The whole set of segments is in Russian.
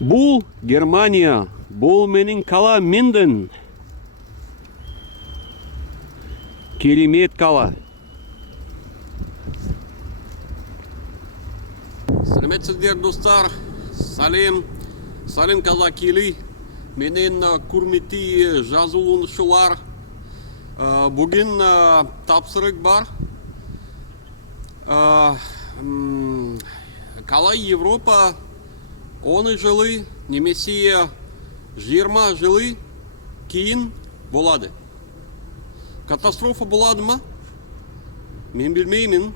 Бул, Германия. Бул менин кала Минден. Керемет кала. Сәлеметсіздер достар. Салем кала кели. Менен курметті жазылушылар. Бүгін тапсырық бар. Кала Европа 10 жылы немесе 20 жылы кейін болады. Катастрофа болады ма? Мен білмеймін.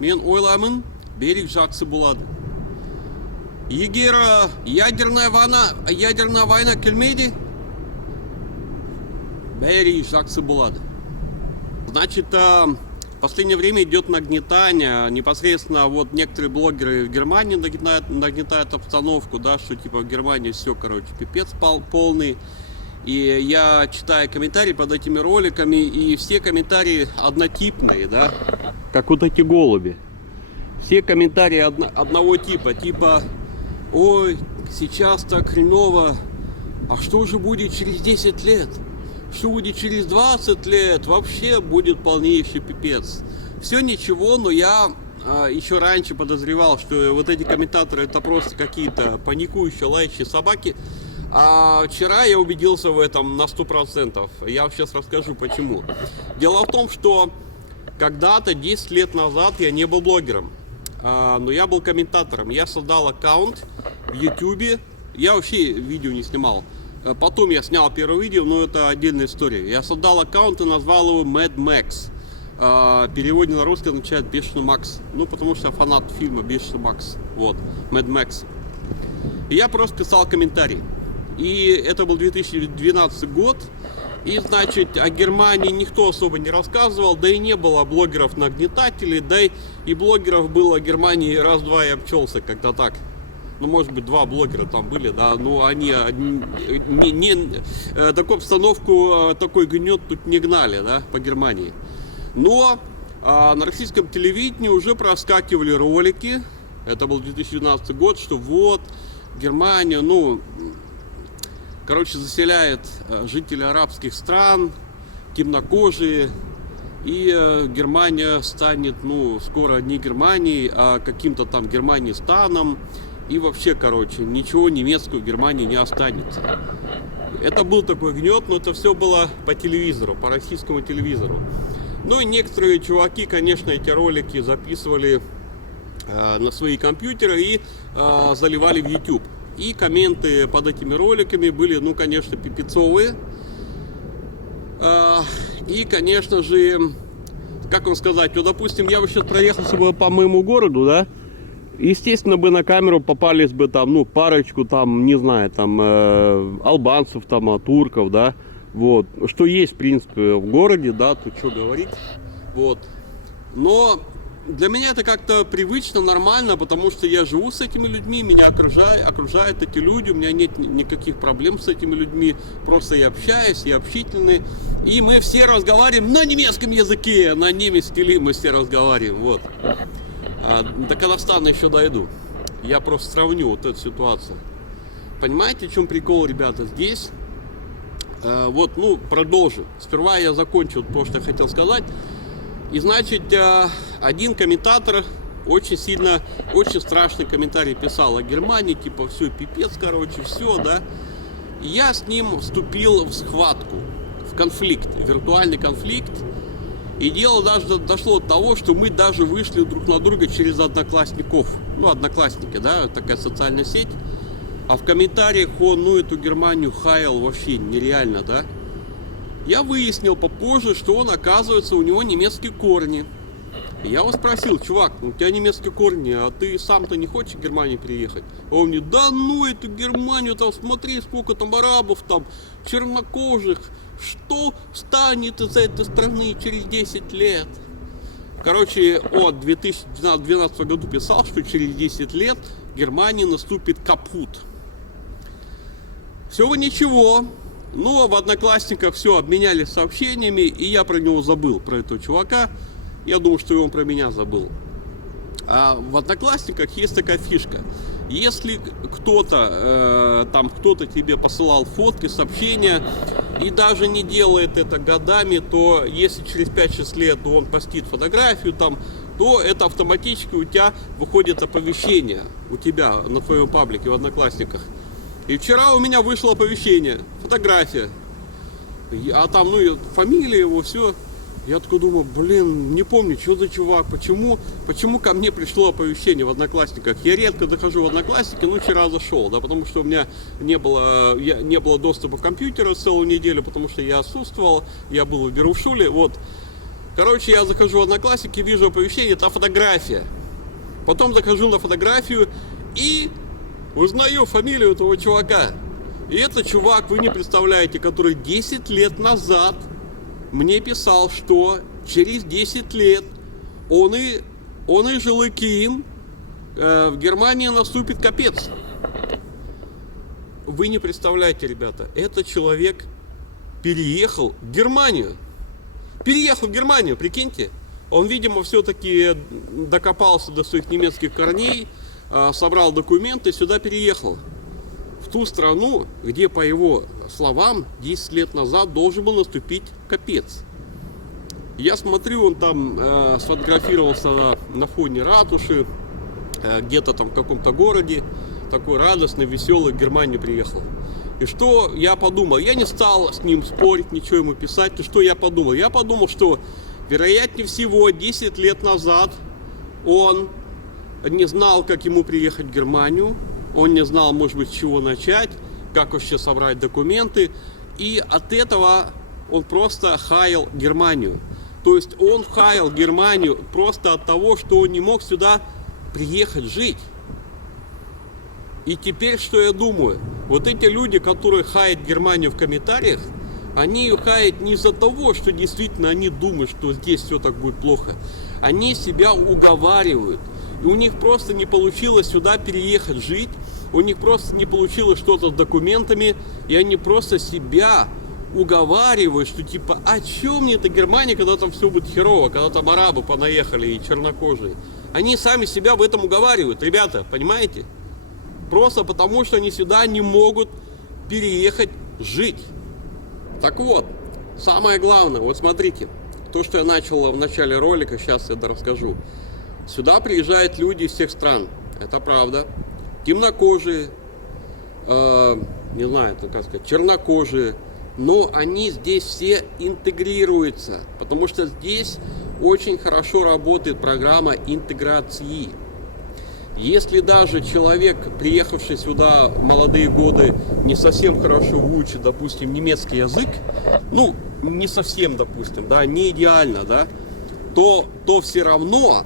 Мен ойлаймын, берік жақсы болады. Егер ядерная война келмейді, берік жақсы болады. Значит, в последнее время идет нагнетание, непосредственно вот некоторые блогеры в Германии нагнетают обстановку, да, что типа в Германии все, короче, пипец полный. И я читаю комментарии под этими роликами, и все комментарии однотипные, да, как вот эти голуби. Все комментарии одного типа, ой, сейчас так хреново, а что же будет через 10 лет? Что будет через 20 лет? Вообще будет полнейший пипец. Все ничего, но я еще раньше подозревал, что вот эти комментаторы это просто какие-то паникующие, лающие собаки. А вчера я убедился в этом на 100%. Я сейчас расскажу почему. Дело в том, что когда-то 10 лет назад я не был блогером, но я был комментатором. Я создал аккаунт в YouTube. Я вообще видео не снимал. Потом я снял первое видео, но это отдельная история. Я создал аккаунт и назвал его Mad Max. В переводе на русский означает Бешеный Макс. Ну, потому что я фанат фильма Бешеный Макс. Вот, Mad Max. И я просто писал комментарии. И это был 2012 год. И, значит, о Германии никто особо не рассказывал. Да и не было блогеров-нагнетателей. Да и блогеров было о Германии раз-два и обчелся как-то так. Ну, может быть, 2 блогера там были, да, но они такую обстановку, такой гнет тут не гнали, да, по Германии. Но на российском телевидении уже проскакивали ролики, это был 2012 год, что вот, Германия, ну, короче, заселяет жители арабских стран, темнокожие, и Германия станет, ну, скоро не Германией, а каким-то там Германистаном. И вообще, короче, ничего немецкого в Германии не останется. Это был такой гнет, но это все было по телевизору, по российскому телевизору. Ну и некоторые чуваки, конечно, эти ролики записывали на свои компьютеры и заливали в YouTube. И комменты под этими роликами были, ну, конечно, пипецовые. И, конечно же, как вам сказать, вот, допустим, я бы сейчас проехался бы по моему городу, да? Естественно, бы на камеру попались бы там, ну, парочку там, не знаю, там, албанцев, там, турков, да, вот, что есть, в принципе, в городе, да, тут что говорить, вот, но для меня это как-то привычно, нормально, потому что я живу с этими людьми, меня окружают эти люди, у меня нет никаких проблем с этими людьми, просто я общаюсь, я общительный, и мы все разговариваем на немецком языке, на немецкий мы все разговариваем, вот. До Казахстана еще дойду. Я просто сравню вот эту ситуацию. Понимаете, в чем прикол, ребята? Здесь, вот, ну, продолжу. Сперва я закончу то, что я хотел сказать. И, значит, один комментатор очень страшный комментарий писал о Германии, типа, все, пипец, короче, все, да. И я с ним вступил в схватку, в конфликт, виртуальный конфликт. И дело даже дошло до того, что мы даже вышли друг на друга через одноклассников. Ну, одноклассники, да, такая социальная сеть. А в комментариях он, ну, эту Германию хаял вообще нереально, да. Я выяснил попозже, что он, оказывается, у него немецкие корни. И я его спросил, чувак, у тебя немецкие корни, а ты сам-то не хочешь в Германию переехать? А он мне, да ну эту Германию, там смотри, сколько там арабов, там чернокожих. Что станет из этой страны через 10 лет? Короче, он в 2012 году писал, что через 10 лет Германии наступит капут. Всего ничего. Но в Одноклассниках все обменялись сообщениями, и я про него забыл, про этого чувака. Я думал, что он про меня забыл. А в Одноклассниках есть такая фишка. Если кто-то тебе посылал фотки, сообщения и даже не делает это годами, то если через 5-6 лет он постит фотографию там, то это автоматически у тебя выходит оповещение у тебя на твоем паблике в Одноклассниках. И вчера у меня вышло оповещение, фотография, а там, ну, фамилия его, все. Я такой думаю, блин, не помню, что за чувак, почему ко мне пришло оповещение в Одноклассниках. Я редко захожу в Одноклассники, но вчера зашел, да, потому что у меня не было доступа к компьютеру целую неделю, потому что я отсутствовал, я был в Берушуле, вот. Короче, я захожу в Одноклассники, вижу оповещение, это фотография. Потом захожу на фотографию и узнаю фамилию этого чувака. И это чувак, вы не представляете, который 10 лет назад мне писал, что через 10 лет он и Жилыкин, в Германии наступит капец. Вы не представляете, ребята, этот человек переехал в Германию. Прикиньте. Он, видимо, все-таки докопался до своих немецких корней, собрал документы, сюда переехал. В ту страну, где, по его словам, 10 лет назад должен был наступить капец. Я смотрю, он там сфотографировался на фоне ратуши, где-то там в каком-то городе, такой радостный, веселый, в Германию приехал. И что я подумал? Я не стал с ним спорить, ничего ему писать. И что я подумал? Я подумал, что, вероятнее всего, 10 лет назад он не знал, как ему приехать в Германию. Он не знал, может быть, с чего начать, как вообще собрать документы. И от этого он просто хаял Германию. То есть он хаял Германию просто от того, что он не мог сюда приехать жить. И теперь что я думаю? Вот эти люди, которые хаят Германию в комментариях, они ее хаят не из-за того, что действительно они думают, что здесь все так будет плохо. Они себя уговаривают. И у них просто не получилось сюда переехать жить, у них просто не получилось что-то с документами, и они просто себя уговаривают, что типа, а чё мне эта Германия, когда там все будет херово, когда там арабы понаехали и чернокожие. Они сами себя в этом уговаривают, ребята, понимаете? Просто потому, что они сюда не могут переехать жить. Так вот, самое главное, вот смотрите, то, что я начал в начале ролика, сейчас я расскажу. Сюда приезжают люди из всех стран, это правда. Темнокожие, не знаю, как сказать, чернокожие, но они здесь все интегрируются, потому что здесь очень хорошо работает программа интеграции. Если даже человек, приехавший сюда в молодые годы, не совсем хорошо выучит, допустим, немецкий язык, ну, не совсем, допустим, да, не идеально, да, то все равно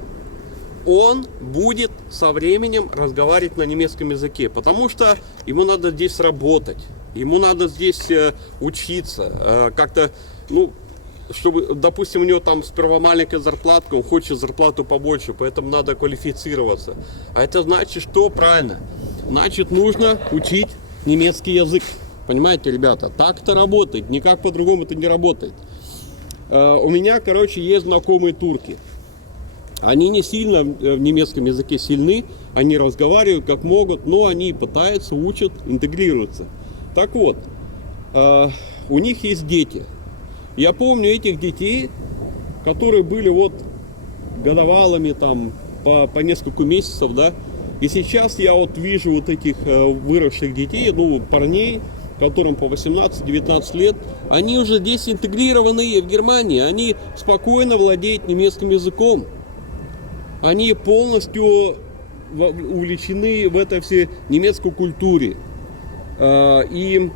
он будет со временем разговаривать на немецком языке, потому что ему надо здесь работать, ему надо здесь учиться, как-то, ну, чтобы, допустим, у него там сперва маленькая зарплатка, он хочет зарплату побольше, поэтому надо квалифицироваться. А это значит, что правильно? Значит, нужно учить немецкий язык. Понимаете, ребята, так это работает, никак по-другому это не работает. У меня, короче, есть знакомые турки. Они не сильно в немецком языке сильны, они разговаривают как могут, но они пытаются, учат, интегрируются. Так вот, у них есть дети. Я помню этих детей, которые были вот годовалыми там по несколько месяцев, да. И сейчас я вот вижу вот этих выросших детей, ну, парней, которым по 18-19 лет, они уже здесь интегрированы в Германии, они спокойно владеют немецким языком. Они полностью увлечены в этой всей немецкой культуре. И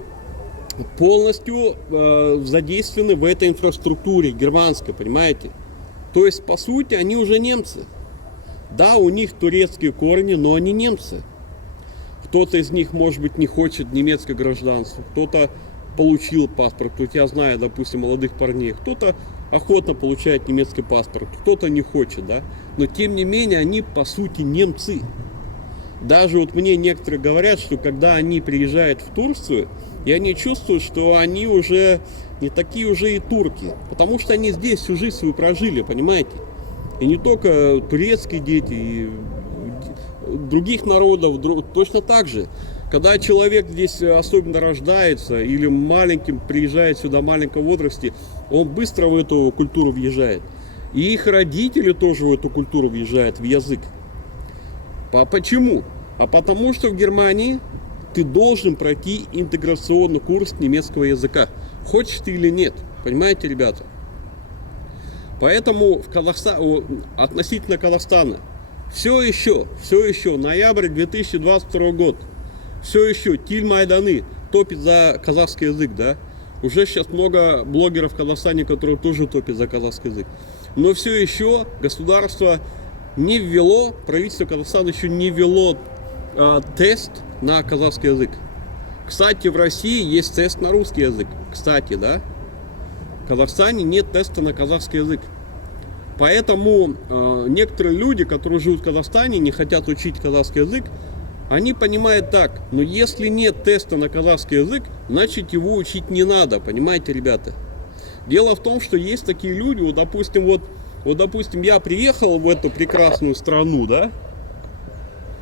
полностью задействованы в этой инфраструктуре германской, понимаете? То есть, по сути, они уже немцы. Да, у них турецкие корни, но они немцы. Кто-то из них, может быть, не хочет немецкое гражданство, кто-то получил паспорт. Вот я знаю, допустим, молодых парней, кто-то охотно получает немецкий паспорт, кто-то не хочет, да? Но, тем не менее, они, по сути, немцы. Даже вот мне некоторые говорят, что когда они приезжают в Турцию, и они чувствуют, что они уже не такие уже и турки, потому что они здесь всю жизнь свою прожили, понимаете? И не только турецкие дети, и других народов точно так же. Когда человек здесь особенно рождается или маленьким приезжает сюда в маленьком возрасте, он быстро в эту культуру въезжает. И их родители тоже в эту культуру въезжают, в язык. Почему? А потому что в Германии ты должен пройти интеграционный курс немецкого языка. Хочешь ты или нет. Понимаете, ребята? Поэтому относительно Казахстана все еще, ноябрь 2022 год, все еще Тиль Майданы топит за казахский язык, да? Уже сейчас много блогеров в Казахстане, которые тоже топят за казахский язык. Но все еще государство не ввело, правительство Казахстана еще не ввело тест на казахский язык. Кстати, в России есть тест на русский язык. Кстати, да? В Казахстане нет теста на казахский язык. Поэтому некоторые люди, которые живут в Казахстане, не хотят учить казахский язык, они понимают так: но если нет теста на казахский язык, значит его учить не надо. Понимаете, ребята? Дело в том, что есть такие люди, вот допустим, я приехал в эту прекрасную страну, да,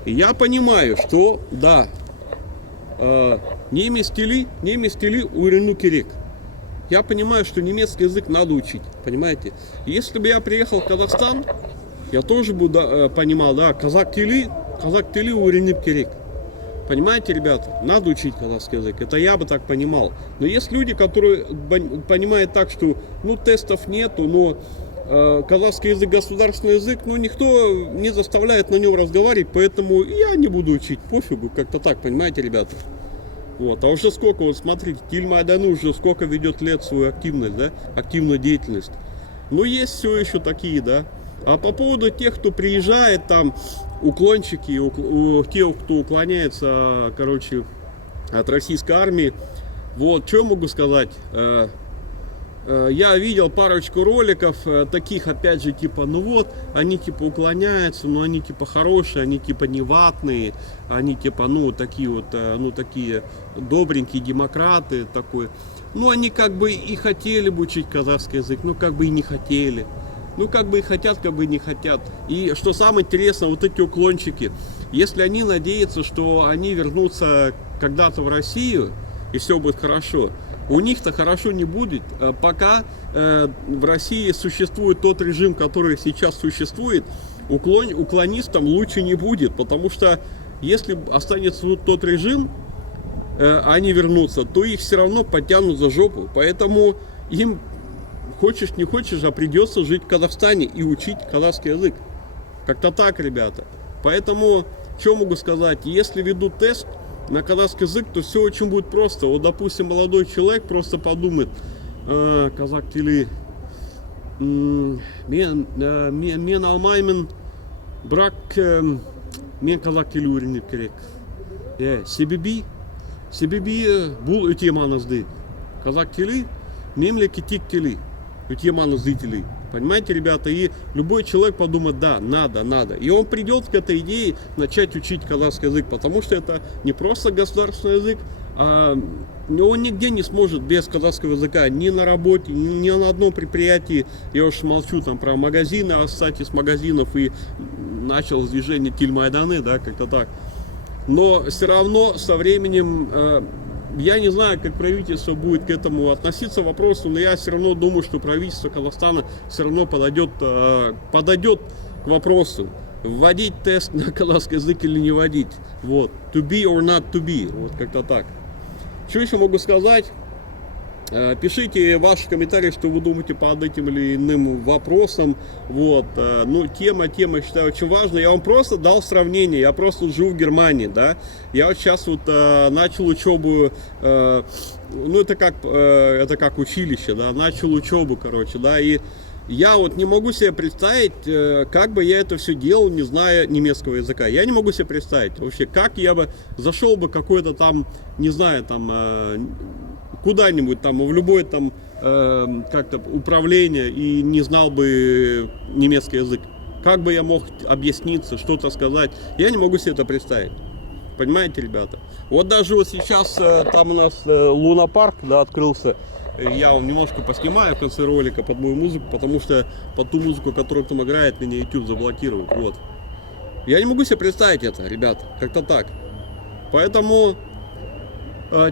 и я понимаю, что, да, немец тили уйрену керек. Я понимаю, что немецкий язык надо учить, понимаете? Если бы я приехал в Казахстан, я тоже бы понимал, да, казак тили уйренip керек. Понимаете, ребята, надо учить казахский язык. Это я бы так понимал. Но есть люди, которые понимают так, что, ну, тестов нету, но казахский язык государственный язык, ну, никто не заставляет на нем разговаривать, поэтому я не буду учить, пофигу, как-то так, понимаете, ребята? Вот. А уже сколько, вот смотрите, Тиль Майданы уже сколько ведет лет свою активность, да, активную деятельность. Но есть все еще такие, да. А по поводу тех, кто приезжает, там, уклончики, тех, кто уклоняется, короче, от российской армии, вот, что я могу сказать? Я видел парочку роликов таких, опять же, типа, ну вот, они типа уклоняются, но они типа хорошие, они типа не ватные, они типа, ну, такие вот, ну, такие добренькие демократы, такой. Ну, они как бы и хотели бы учить казахский язык, ну, как бы и не хотели. Ну, как бы и хотят, как бы и не хотят. И что самое интересное, вот эти уклончики, если они надеются, что они вернутся когда-то в Россию, и все будет хорошо, у них-то хорошо не будет, пока в России существует тот режим, который сейчас существует, уклонистам лучше не будет, потому что если останется тот режим, они вернутся, то их все равно подтянут за жопу, поэтому им, хочешь не хочешь, а придется жить в Казахстане и учить казахский язык. Как-то так, ребята. Поэтому, что могу сказать, если ведут тест на казахский язык, то все очень будет просто. Вот, допустим, молодой человек просто подумает: казак тили, мен алмаймын, бірақ мен казак тили үйреніп керек. Себебі бұл өте маңызды. Казак тили мемлекеттік тили өте маңызды тили. Понимаете, ребята, и любой человек подумает: да, надо. И он придет к этой идее начать учить казахский язык, потому что это не просто государственный язык, а он нигде не сможет без казахского языка, ни на работе, ни на одном предприятии. Я уж молчу там про магазины, а, кстати, с магазинов и начал движение Тиль Майданы, да, как-то так. Но все равно со временем... Я не знаю, как правительство будет к этому относиться вопросу, но я все равно думаю, что правительство Казахстана все равно подойдет к вопросу, вводить тест на казахский язык или не вводить. Вот. To be or not to be. Вот как-то так. Что еще могу сказать? Пишите ваши комментарии, что вы думаете под этим или иным вопросом. Вот. Ну, тема, я считаю, очень важная. Я вам просто дал сравнение. Я просто живу в Германии, да. Я вот сейчас вот начал учебу, ну, это как училище, да. Начал учебу, короче, да. И я вот не могу себе представить, как бы я это все делал, не зная немецкого языка. Я не могу себе представить вообще, как я бы зашел бы какой-то там, не знаю, там... куда-нибудь там, в любое там как-то управление и не знал бы немецкий язык. Как бы я мог объясниться, что-то сказать? Я не могу себе это представить. Понимаете, ребята? Вот даже вот сейчас там у нас лунопарк, да, открылся. Я вам немножко поснимаю в конце ролика под мою музыку, потому что под ту музыку, которая там играет, меня YouTube заблокирует. Вот. Я не могу себе представить это, ребята, как-то так. Поэтому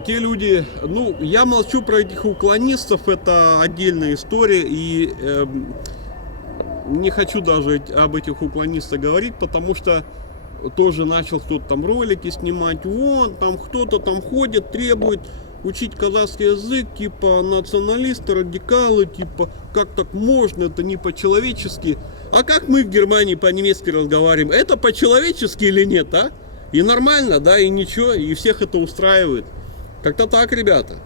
те люди, ну, я молчу про этих уклонистов, это отдельная история, и не хочу даже об этих уклонистах говорить, потому что тоже начал кто-то там ролики снимать, вон, там кто-то там ходит, требует учить казахский язык, типа националисты, радикалы, типа как так можно, это не по-человечески. А как мы в Германии по-немецки разговариваем, это по-человечески или нет, а? И нормально, да, и ничего, и всех это устраивает. Как-то так, ребята.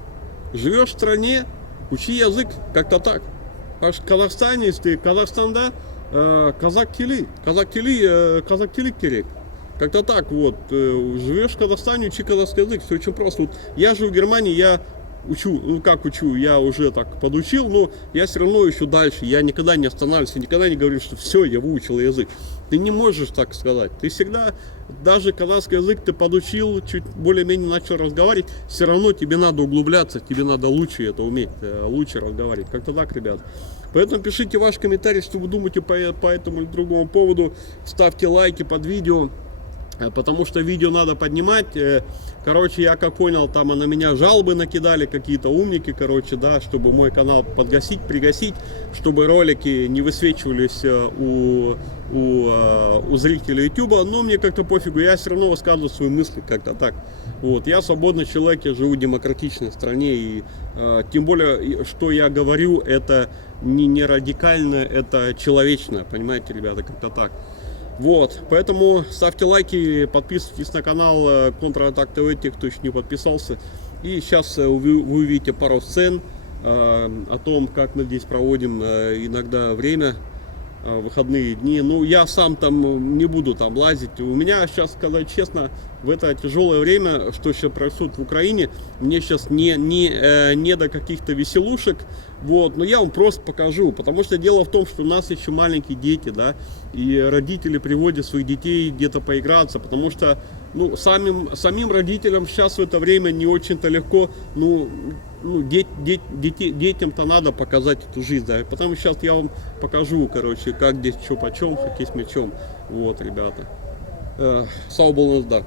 Живешь в стране, учи язык, как-то так. Аж в Казахстане, если Казахстанда, казак тили керек. Как-то так вот, живешь в Казахстане, учи казахский язык, все очень просто. Вот я живу в Германии, я учу, ну как учу, я уже так подучил, но я все равно еще дальше, я никогда не останавливаюсь, никогда не говорю, что все, я выучил язык. Ты не можешь так сказать, ты всегда, даже казахский язык ты подучил, чуть более-менее начал разговаривать, все равно тебе надо углубляться, тебе надо лучше это уметь, лучше разговаривать, как-то так, ребят. Поэтому пишите ваши комментарии, что вы думаете по этому или другому поводу, ставьте лайки под видео. Потому что видео надо поднимать. Короче, я как понял, там на меня жалобы накидали какие-то умники, короче, да, чтобы мой канал подгасить, пригасить, чтобы ролики не высвечивались у зрителей YouTube. Но мне как-то пофигу, я все равно высказываю свои мысли как-то так. Вот, я свободный человек, я живу в демократичной стране, и тем более, что я говорю, это не радикально, это человечно, понимаете, ребята, как-то так. Вот, поэтому ставьте лайки, подписывайтесь на канал Контратак ТВ, те, кто еще не подписался. И сейчас вы увидите пару сцен о том, как мы здесь проводим иногда время, выходные дни. Ну, я сам там не буду там лазить. У меня сейчас, сказать честно, в это тяжелое время, что сейчас происходит в Украине, мне сейчас не до каких-то веселушек. Вот, но я вам просто покажу, потому что дело в том, что у нас еще маленькие дети, да, и родители приводят своих детей где-то поиграться, потому что, ну, самим родителям сейчас в это время не очень-то легко, детям-то надо показать эту жизнь, да, потому что сейчас я вам покажу, короче, как здесь что почем, хоккей с мячом, вот, ребята. Сау болыңыздар.